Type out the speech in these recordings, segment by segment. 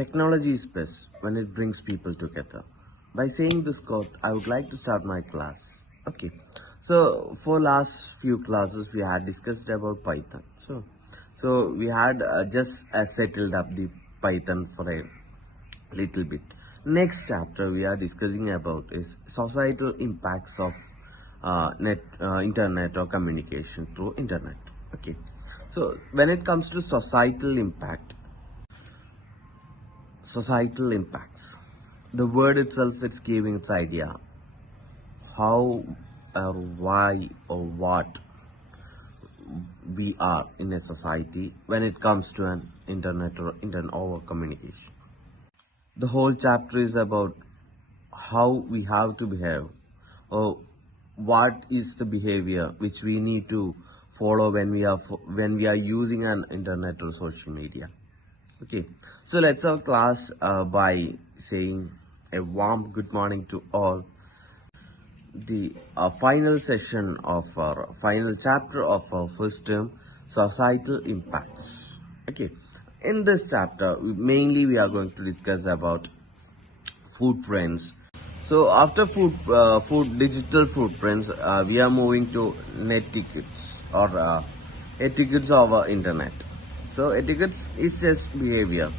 Technology is best when it brings people together. By saying this quote, I would like to start my class. Okay. So for last few classes we had discussed about Python. So we had just settled up the Python for a little bit. Next chapter we are discussing about is societal impacts of internet or communication through internet. Okay. So when it comes to societal impacts, the word itself is giving its idea how or why or what we are in a society when it comes to an internet or internet over communication. The whole chapter is about how we have to behave or what is the behavior which we need to follow when we are using an internet or social media. Okay, so let's have class by saying a warm good morning to all. The final session of our final chapter of our first term, societal impacts. Okay, in this chapter, mainly we are going to discuss about footprints. So after digital footprints, we are moving to net tickets or etiquettes over internet. So etiquettes is just behavior,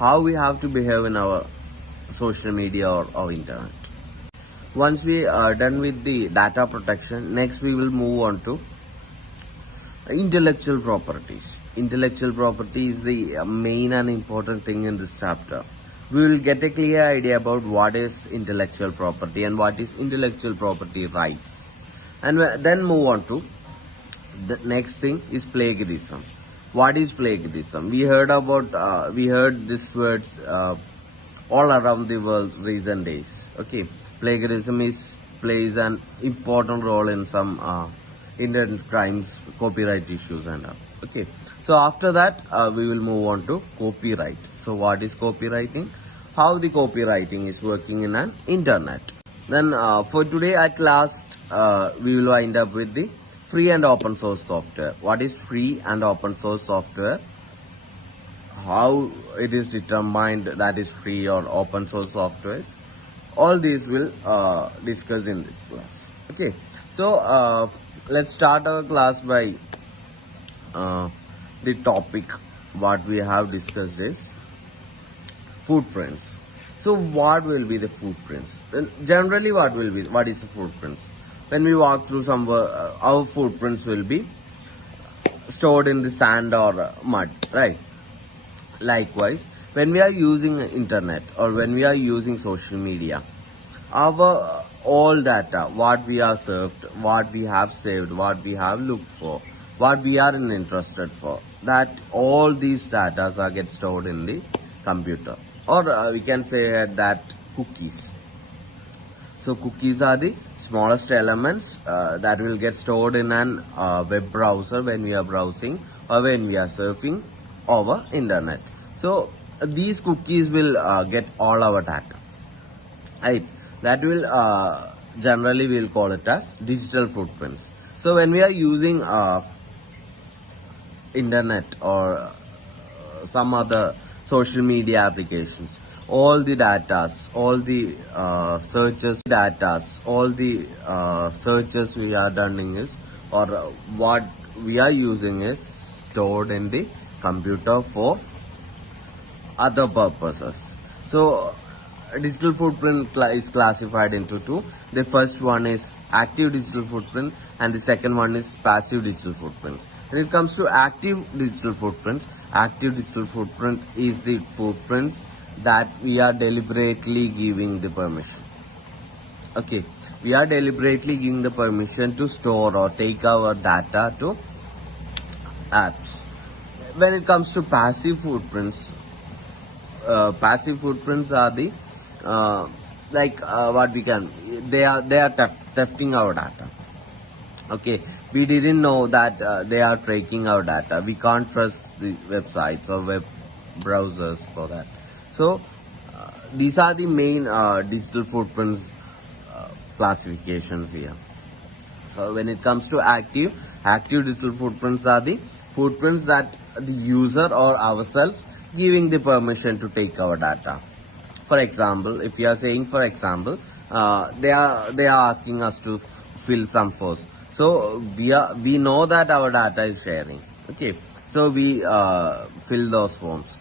how we have to behave in our social media or internet. Once we are done with the data protection, next we will move on to intellectual properties. Intellectual property is the main and important thing in this chapter. We will get a clear idea about what is intellectual property and what is intellectual property rights. And then move on to the next thing is plagiarism. What is plagiarism? We heard these words all around the world recent days. Okay, plagiarism plays an important role in some internet crimes, copyright issues, and all. Okay, so after that we will move on to copyright. So what is copywriting? How the copywriting is working in an internet. Then for today at last we will wind up with the free and open source software. What is free and open source software? How it is determined that is free or open source software? All these will discuss in this class. Okay, so let's start our class by the topic. What we have discussed is footprints. So what will be the footprints? Generally, what is the footprints? When we walk through somewhere, our footprints will be stored in the sand or mud, right? Likewise, when we are using internet or when we are using social media, our all data, what we are served, what we have saved, what we have looked for, what we are interested for, that all these data are get stored in the computer, or we can say that cookies. So cookies are the smallest elements that will get stored in an web browser when we are browsing or when we are surfing over internet. So these cookies will get all our data, right? That will generally we'll call it as digital footprints. So when we are using internet or some other social media applications, all the datas, all the searches we are doing is, or what we are using is stored in the computer for other purposes. So digital footprint is classified into two. The first one is active digital footprint and the second one is passive digital footprints. When it comes to active digital footprints is the footprints that we are deliberately giving the permission. Okay, we are deliberately giving the permission to store or take our data to apps. When it comes to passive footprints are the they are thefting our data. Okay, we didn't know that they are tracking our data. We can't trust the websites or web browsers for that. So these are the main digital footprints classifications here. So when it comes to active digital footprints are the footprints that the user or ourselves giving the permission to take our data. For example, if you are saying, for example, they are asking us to fill some forms. So we know that our data is sharing. Okay, so we fill those forms.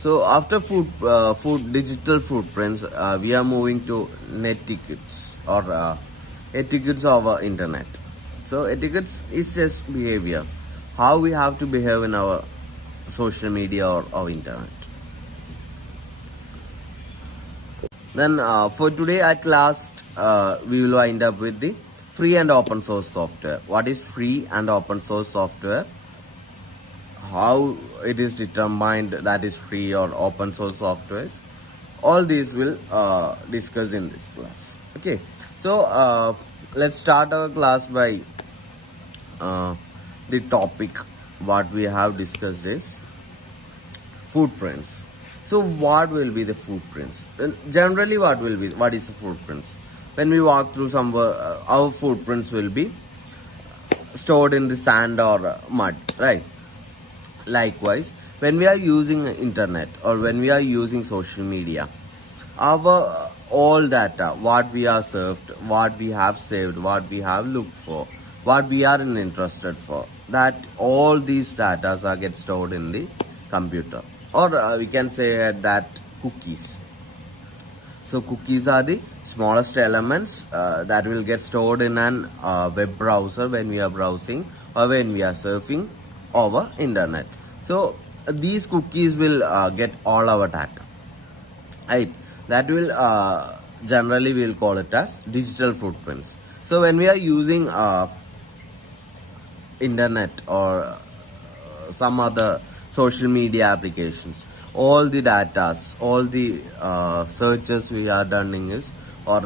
So after food digital footprints, we are moving to etiquettes or etiquettes over internet. So etiquettes is just behavior, how we have to behave in our social media or internet. Then for today at last, we will wind up with the free and open source software. What is free and open source software? How it is determined that is free or open source software? All these will discuss in this class. Okay, so let's start our class by the topic. What we have discussed is footprints. So what will be the footprints? Generally, what is the footprints? When we walk through somewhere, our footprints will be stored in the sand or mud, right? Likewise, when we are using internet or when we are using social media, our all data, what we are served, what we have saved, what we have looked for, what we are interested for, that all these data are get stored in the computer, or we can say that cookies. So cookies are the smallest elements that will get stored in an web browser when we are browsing or when we are surfing over internet. So these cookies will get all our data, right? That will generally we'll call it as digital footprints. So when we are using internet or some other social media applications, all the data, all the searches we are doing is, or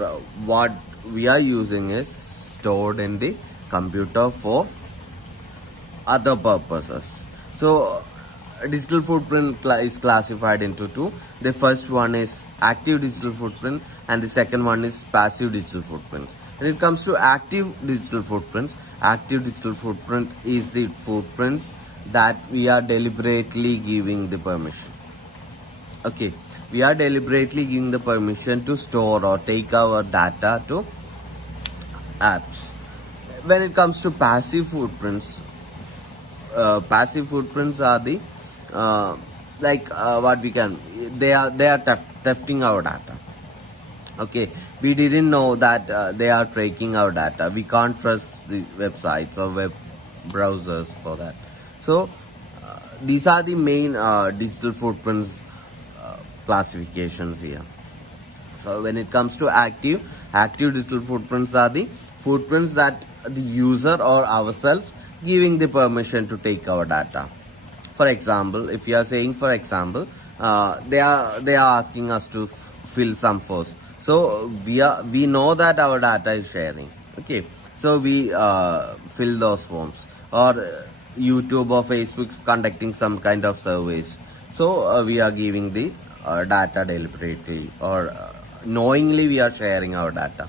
what we are using is stored in the computer for other purposes. So digital footprint is classified into two. The first one is active digital footprint and the second one is passive digital footprints. When it comes to active digital footprints is the footprints that we are deliberately giving the permission. Okay, we are deliberately giving the permission to store or take our data to apps. When it comes to passive footprints are the what we can, they are thefting our data. Okay, we didn't know that they are tracking our data. We can't trust the websites or web browsers for that. So these are the main digital footprints classifications here. So when it comes to active digital footprints are the footprints that the user or ourselves giving the permission to take our data. For example, if you are saying, for example, they are asking us to fill some forms. So we know that our data is sharing. Okay, so we fill those forms, or YouTube or Facebook conducting some kind of surveys. So we are giving the data deliberately, or knowingly we are sharing our data.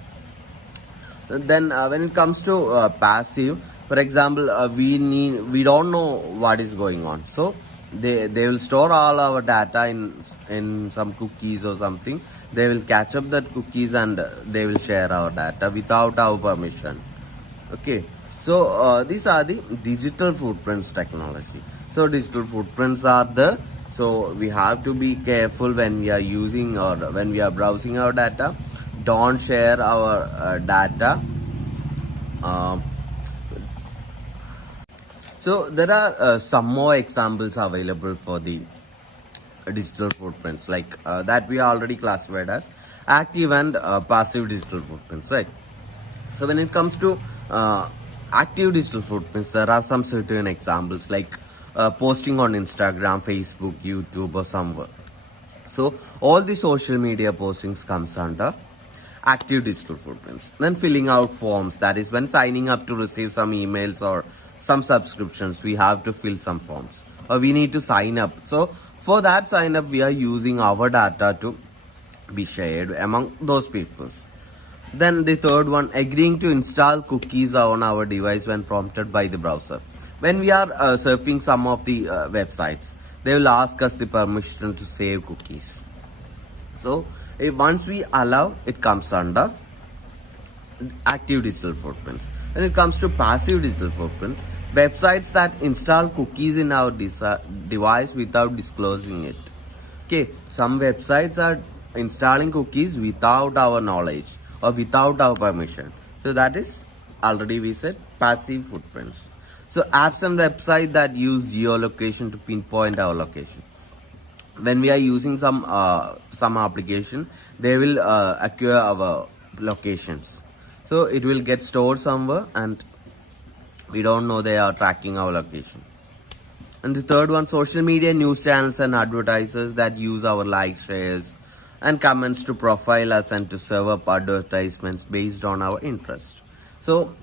Then when it comes to passive, for example, we don't know what is going on, so they will store all our data in some cookies or something. They will catch up that cookies and they will share our data without our permission. Okay, so these are the digital footprints technology. So digital footprints are the, so we have to be careful when we are using or when we are browsing our data. Don't share our data. So there are some more examples available for the digital footprints, like that we are already classified as active and passive digital footprints, right? So when it comes to active digital footprints, there are some certain examples, like posting on Instagram, Facebook, YouTube or somewhere. So all the social media postings comes under active digital footprints. Then filling out forms, that is when signing up to receive some emails or some subscriptions, we have to fill some forms or we need to sign up. So for that sign up, we are using our data to be shared among those people. Then the third one, agreeing to install cookies on our device when prompted by the browser. when we are surfing some of the websites, they will ask us the permission to save cookies. So once we allow, it comes under active digital footprints. When it comes to passive digital footprint, websites that install cookies in our device without disclosing it. Okay, some websites are installing cookies without our knowledge or without our permission. So that is, already we said, passive footprints. So apps and websites that use geolocation to pinpoint our location. When we are using some application, they will acquire our locations. So it will get stored somewhere and we don't know they are tracking our location. And the third one, social media, news channels and advertisers that use our likes, shares and comments to profile us and to serve up advertisements based on our interest. So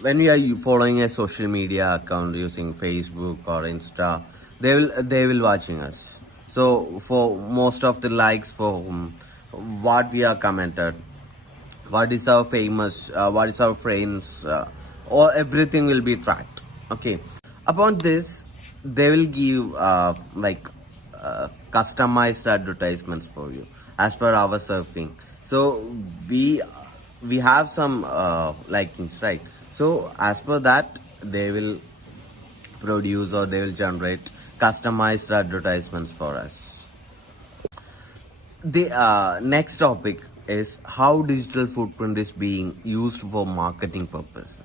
when we are following a social media account using Facebook or Insta, they will watching us. So for most of the likes, for what we are commented, what is our famous, what is our friends, or everything will be tracked. Okay, upon this they will give customized advertisements for you as per our surfing. So we have some likings, right? So as per that, they will produce or they will generate customized advertisements for us. The next topic is how digital footprint is being used for marketing purposes.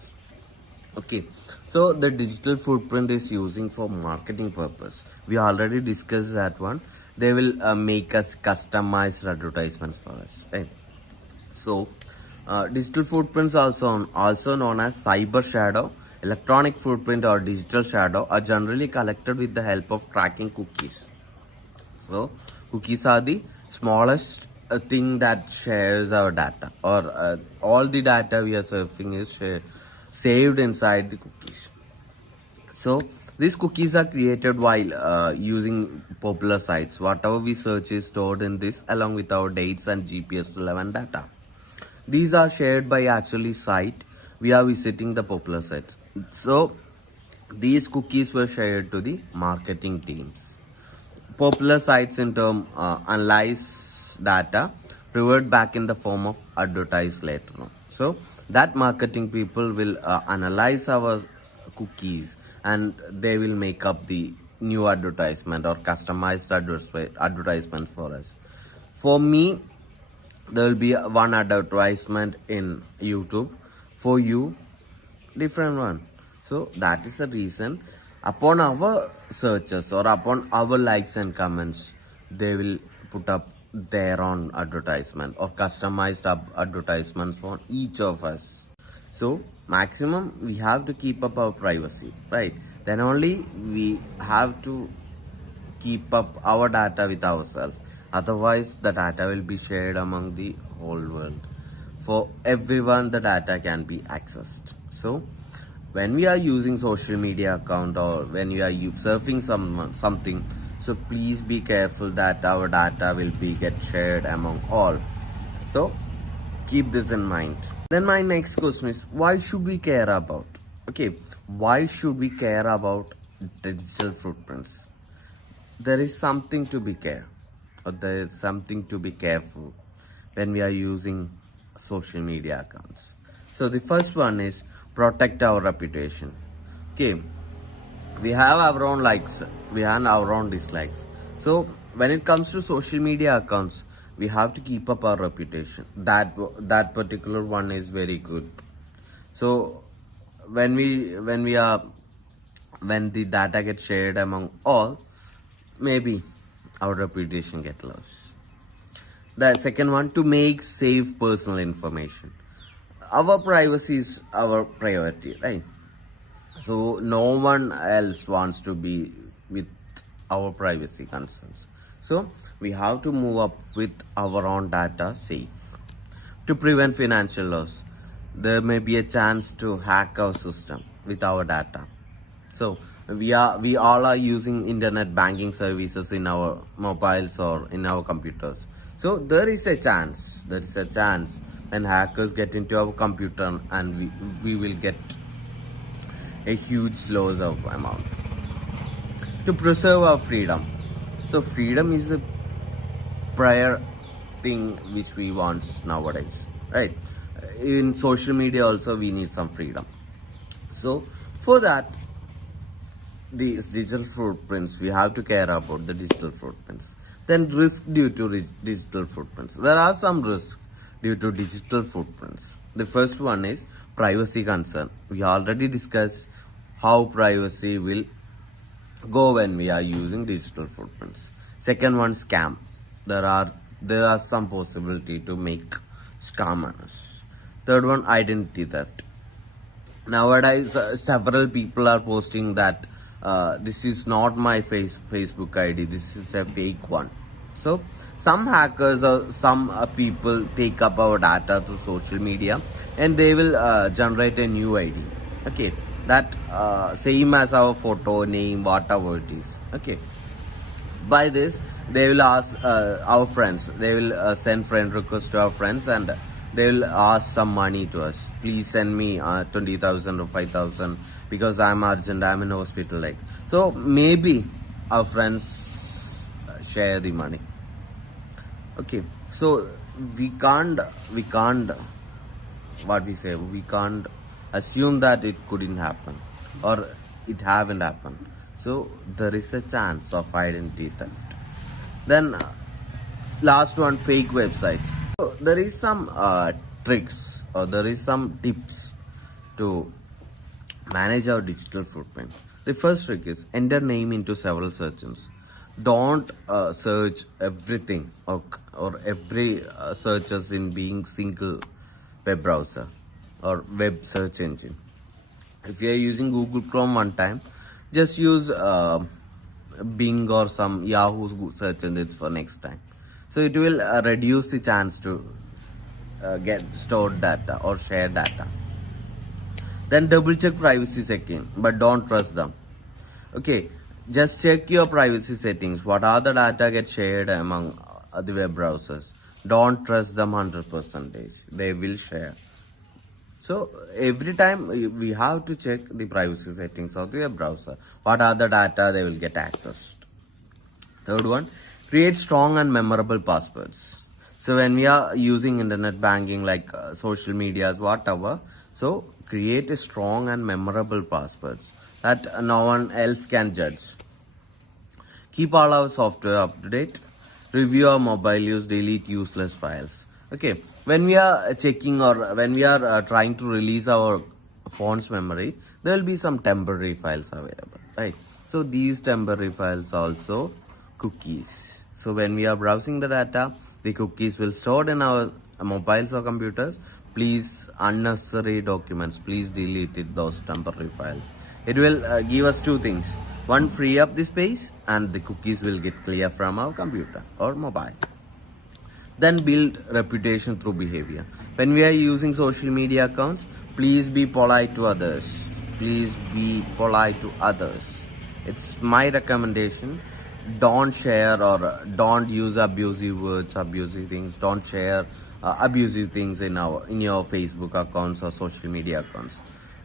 Okay, so the digital footprint is using for marketing purpose. We already discussed that one. They will make us customized advertisements for us, right? So digital footprints, also known as cyber shadow, electronic footprint or digital shadow, are generally collected with the help of tracking cookies. So cookies are the smallest thing that shares our data, or all the data we are surfing is saved inside the cookies. So these cookies are created while using popular sites. Whatever we search is stored in this along with our dates and GPS relevant data. These are shared by actually site we are visiting, the popular sites. So these cookies were shared to the marketing teams. Popular sites in turn analyze data, revert back in the form of advertise later on. So that marketing people will analyze our cookies and they will make up the new advertisement or customized advertisement for us. For me, there will be one advertisement in YouTube. For you, different one. So that is the reason, upon our searches or upon our likes and comments, they will put up their own advertisement or customized advertisement for each of us. So maximum we have to keep up our privacy, right? Then only we have to keep up our data with ourselves. Otherwise the data will be shared among the whole world. For everyone the data can be accessed. So when we are using social media account or when we are surfing something, so please be careful that our data will be get shared among all. So keep this in mind. Then my next question is, why should we care about? Okay, why should we care about digital footprints? There is something to be care, or there is something to be careful when we are using social media accounts. So the first one is protect our reputation. Okay, we have our own likes, we have our own dislikes. So when it comes to social media accounts, we have to keep up our reputation. That particular one is very good. So when the data gets shared among all, maybe our reputation get lost. The second one, to make safe personal information. Our privacy is our priority, right? So no one else wants to be with our privacy concerns. So we have to move up with our own data safe. To prevent financial loss, there may be a chance to hack our system with our data. So we all are using internet banking services in our mobiles or in our computers. So there is a chance when hackers get into our computer and we will get a huge loss of amount. To preserve our freedom. So freedom is the prior thing which we want nowadays, right? In social media also we need some freedom. So for that, these digital footprints, we have to care about the digital footprints. Then risk due to digital footprints. There are some risks due to digital footprints. The first one is privacy concern. We already discussed how privacy will go when we are using digital footprints. Second one, scam. There are some possibility to make scammers. Third one, identity theft. Nowadays several people are posting that this is not my Facebook ID, this is a fake one. So some hackers or some people take up our data through social media, and they will generate a new ID, okay, that same as our photo, name, whatever it is, okay. By this they will ask our friends, they will send friend request to our friends, and they will ask some money to us. Please send me 20,000 or 5,000 because I'm urgent, I'm in hospital, like. So maybe our friends share the money, okay. So we can't what we say, we can't assume that it couldn't happen or it haven't happened. So there is a chance of identity theft. Then last one, fake websites. So there is some tricks or there is some tips to manage our digital footprint. The first trick is enter name into several searches. Don't search everything or every searches in being single web browser or web search engine. If you are using Google Chrome one time, just use Bing or some Yahoo search engines for next time. So it will reduce the chance to get stored data or share data. Then double check privacy settings, but don't trust them. Okay, just check your privacy settings. What are the data get shared among the web browsers? Don't trust them 100%. They will share. So every time we have to check the privacy settings of the web browser. What are the data they will get accessed? Third one, create strong and memorable passwords. So when we are using internet banking like social medias, whatever, so create a strong and memorable passwords that no one else can judge. Keep all our software up to date. Review our mobile use, delete useless files. Okay, when we are checking or when we are trying to release our phone's memory, there will be some temporary files available, right? So these temporary files also cookies. So when we are browsing the data, the cookies will stored in our mobiles or computers. Please, unnecessary documents, please delete it, those temporary files. It will give us two things. One, free up the space, and the cookies will get clear from our computer or mobile. Then build reputation through behavior. When we are using social media accounts, please be polite to others. Please be polite to others. It's my recommendation. Don't share or don't use abusive words, abusive things. Don't share abusive things in your Facebook accounts or social media accounts.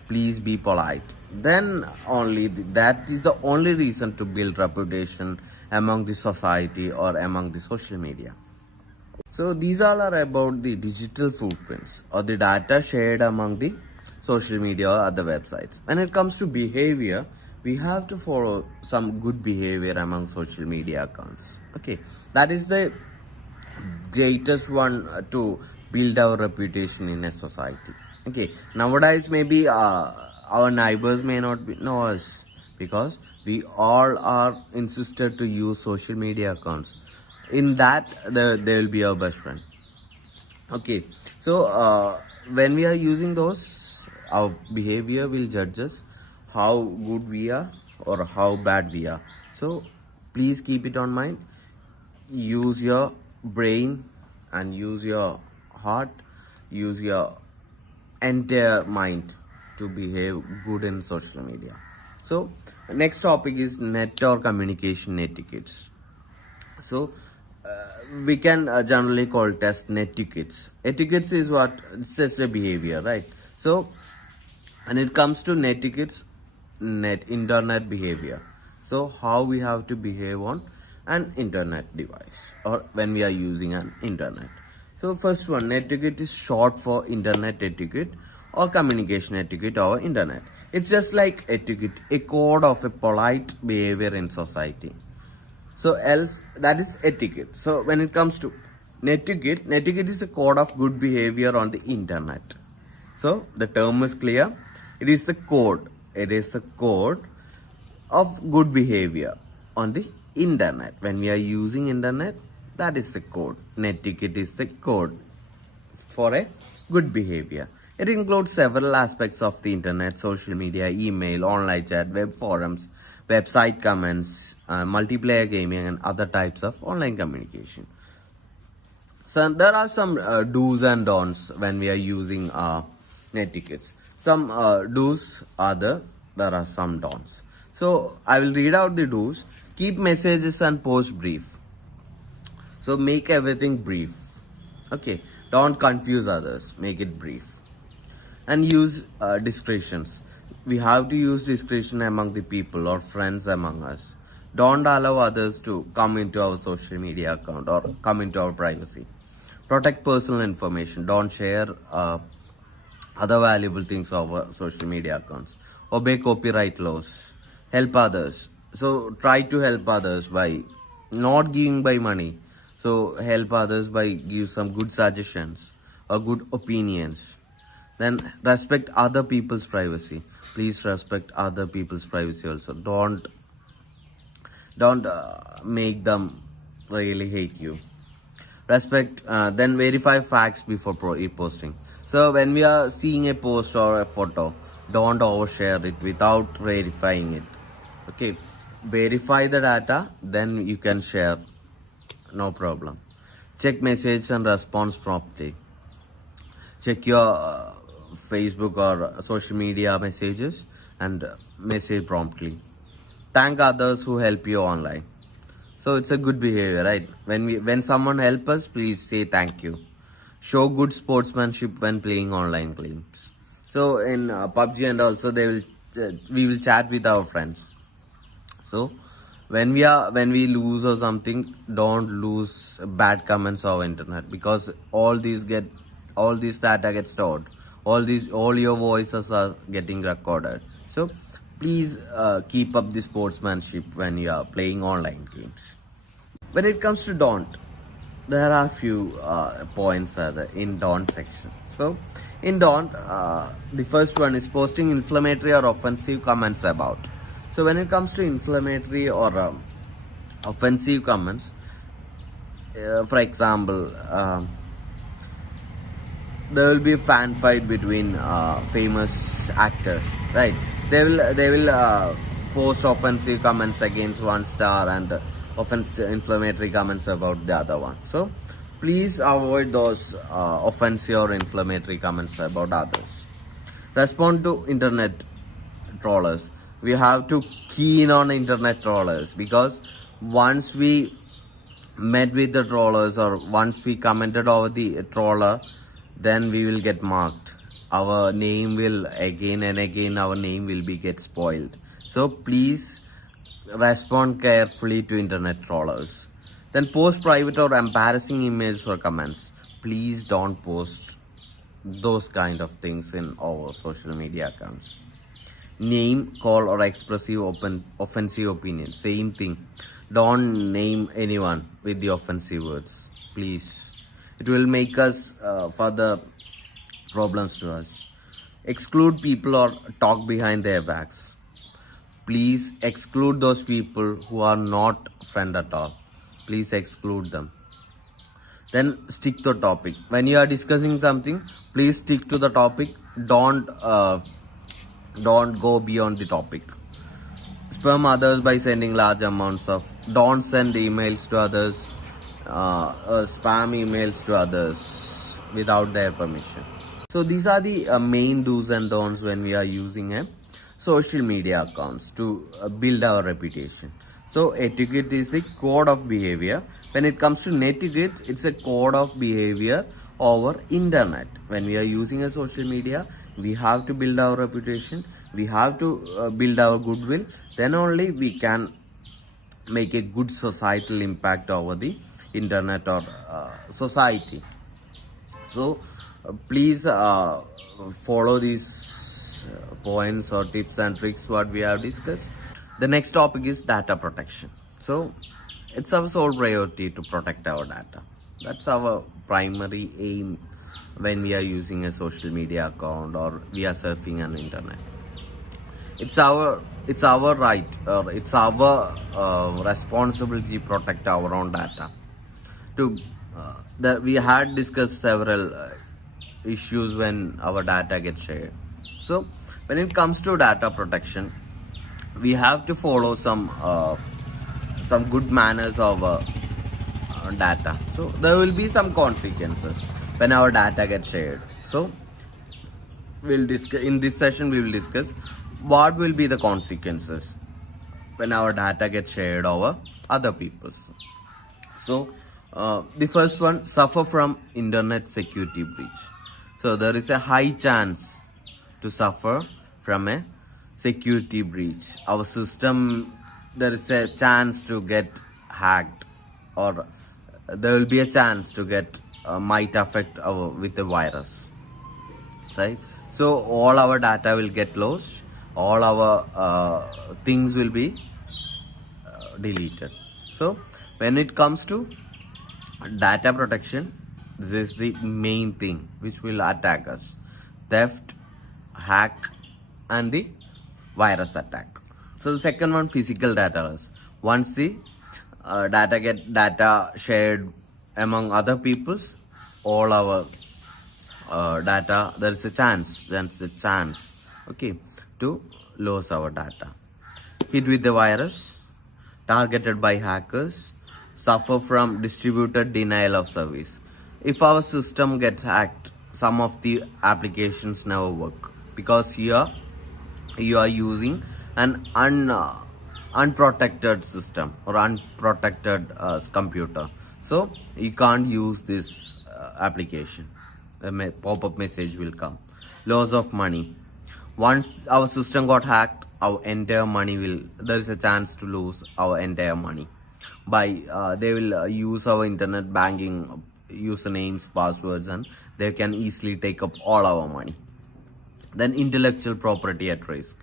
Please be polite. Then only that is the only reason to build reputation among the society or among the social media. So these all are about the digital footprints or the data shared among the social media or other websites. When it comes to behavior, we have to follow some good behavior among social media accounts. Okay, that is the greatest one to build our reputation in a society. Okay, nowadays maybe our neighbors may not know us because we all are insisted to use social media accounts. In that, they will be our best friend. Okay, so when we are using those, our behavior will judge us how good we are or how bad we are. So please keep it on mind. Use your brain and use your heart, use your entire mind to behave good in social media. So next topic is net or communication etiquettes. So we can generally call it as netiquettes. Etiquettes is what? It's just a behavior, right? So when it comes to netiquettes, internet behavior. So how we have to behave on an internet device or when we are using an internet. So first one, etiquette is short for internet etiquette or communication etiquette over internet. It's just like etiquette, a code of a polite behavior in society. So else that is etiquette. So when it comes to netiquette is a code of good behavior on the internet. So the term is clear. It is the code. It is the code of good behavior on the internet. When we are using internet, that is the code. Netiquette is the code for a good behavior. It includes several aspects of the internet: social media, email, online chat, web forums, website comments, multiplayer gaming, and other types of online communication. So there are some do's and don'ts when we are using netiquettes. Some do's are there are some don'ts. So I will read out the do's. Keep messages and post brief. So make everything brief. Okay. Don't confuse others. Make it brief. And use discretions. We have to use discretion among the people or friends among us. Don't allow others to come into our social media account or come into our privacy. Protect personal information. Don't share other valuable things over social media accounts. Obey copyright laws. Help others. So try to help others by not giving by money. So help others by give some good suggestions or good opinions. Then respect other people's privacy. Please respect other people's privacy also. Don't make them really hate you. Respect, then verify facts before posting. So when we are seeing a post or a photo, don't overshare it without verifying it. Okay, verify the data, then you can share, no problem. Check message and response promptly. Check your Facebook or social media messages and message promptly. Thank others who help you online. So it's a good behavior, right? When someone help us, please say thank you. Show good sportsmanship when playing online games. So in PUBG and also we will chat with our friends. So when we lose or something, don't lose bad comments over internet, because all these data get stored. All your voices are getting recorded. So please keep up the sportsmanship when you are playing online games. When it comes to don't, there are a few points in don't section. So in don't, the first one is posting inflammatory or offensive comments about. So when it comes to inflammatory or offensive comments, for example, there will be a fan fight between famous actors, right? They will post offensive comments against one star and offensive inflammatory comments about the other one. So please avoid those offensive or inflammatory comments about others. Respond to internet trollers. We have to keen on internet trollers, because once we met with the trollers or once we commented over the troller, then we will get marked. Our name will again and again get spoiled. So please respond carefully to internet trollers. Then post private or embarrassing images or comments. Please don't post those kind of things in our social media accounts. Name, call, or expressive offensive opinion. Same thing. Don't name anyone with the offensive words. Please. It will make us further problems to us. Exclude people or talk behind their backs. Please exclude those people who are not friend at all. Please exclude them. Then stick to the topic. When you are discussing something, please stick to the topic. Don't go beyond the topic. Spam others by sending large amounts of. Don't send emails to others, spam emails to others without their permission. So these are the main do's and don'ts when we are using social media accounts to build our reputation. So etiquette is the code of behavior. When it comes to netiquette, it's a code of behavior over internet. When we are using a social media, we have to build our reputation, we have to build our goodwill, then only we can make a good societal impact over the internet or society. So please follow these points or tips and tricks what we have discussed. The next topic is data protection. So it's our sole priority to protect our data. That's our primary aim when we are using a social media account or we are surfing on internet. It's our right, or it's our responsibility to protect our own data. To that we had discussed several issues when our data gets shared. So when it comes to data protection, we have to follow some good manners of data. So there will be some consequences when our data gets shared. So we'll discuss in this session. We will discuss what will be the consequences when our data gets shared over other people's. So the first one, suffer from internet security breach. So there is a high chance to suffer from a security breach. Our system, there is a chance to get hacked, or there will be a chance to get might affect our with a virus, right? So all our data will get lost, all our things will be deleted. So when it comes to data protection, this is the main thing which will attack us: theft, hack, and the virus attack. So the second one, physical data loss. Once the data shared among other peoples, all our data, there is a chance, okay, to lose our data. Hit with the virus, targeted by hackers, suffer from distributed denial of service. If our system gets hacked, some of the applications never work because you are using an unprotected system or unprotected computer. So you can't use this application. A pop-up message will come. Loss of money. Once our system got hacked, our entire money there is a chance to lose our entire money. They will use our internet banking usernames, passwords, and they can easily take up all our money. Then intellectual property at risk.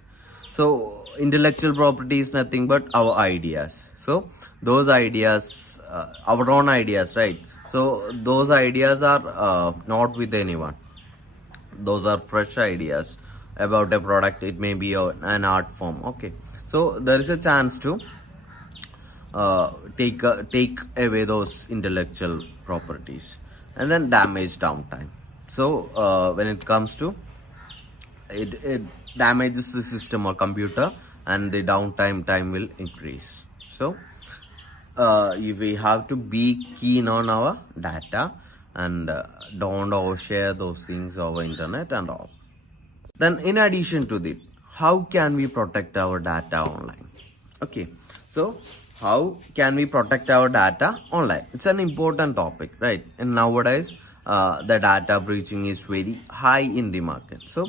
So intellectual property is nothing but our ideas. So those ideas, our own ideas, right? So those ideas are not with anyone. Those are fresh ideas about a product. It may be an art form. Okay. So there is a chance to take away those intellectual properties. And then damage downtime. So when it comes to it damages the system or computer, and the downtime time will increase. So we have to be keen on our data and don't overshare those things over internet and all. Then in addition to that, how can we protect our data online? Okay, so how can we protect our data online? It's an important topic, right? And nowadays the data breaching is very high in the market. So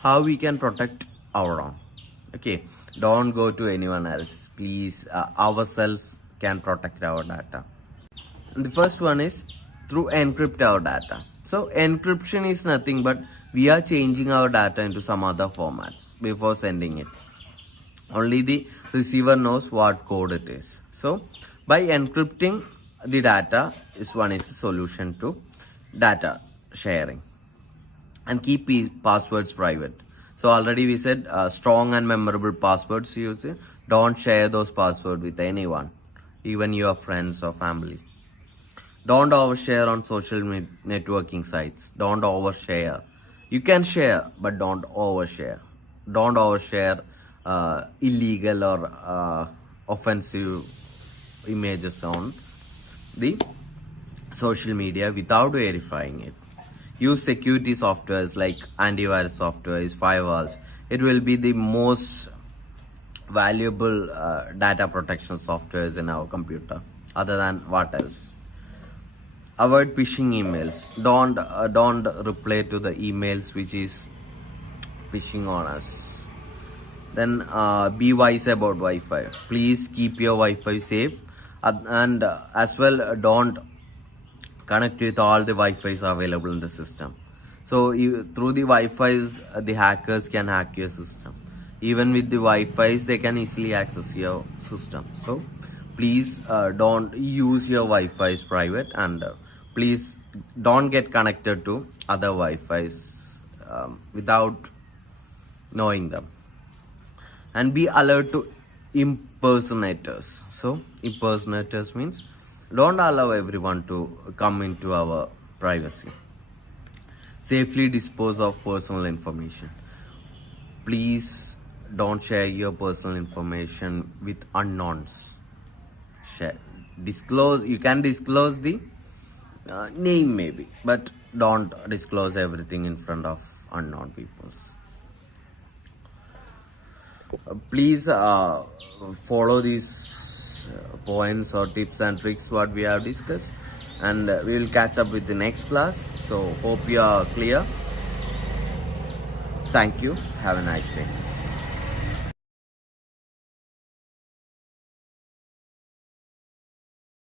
how we can protect our own? Okay, don't go to anyone else, please. Ourselves can protect our data. And the first one is through encrypt our data. So encryption is nothing but we are changing our data into some other formats before sending it. Only the receiver knows what code it is. So by encrypting the data is the solution to data sharing. And keep passwords private. So already we said strong and memorable passwords use it. Don't share those passwords with anyone, even your friends or family. Don't overshare on social networking sites. Don't overshare. You can share, but don't overshare. Don't overshare illegal or offensive images on the social media without verifying it. Use security softwares like antivirus software, firewalls. It will be the most valuable data protection softwares in our computer, other than what else. avoid phishing emails. Don't reply to the emails which is phishing on us. Then be wise about Wi-Fi. Please keep your Wi-Fi safe, and as well don't connect with all the Wi-Fi's available in the system. So through the Wi-Fi's, the hackers can hack your system. Even with the Wi-Fi's, they can easily access your system. So please don't use your Wi-Fi's private, and please don't get connected to other Wi-Fi's without knowing them. And be alert to impersonators. So impersonators means don't allow everyone to come into our privacy. Safely dispose of personal information. Please don't share your personal information with unknowns. You can disclose the name maybe, but don't disclose everything in front of unknown peoples. Please follow these points or tips and tricks what we have discussed, and we will catch up with the next class. So hope you are clear. Thank you. Have a nice day.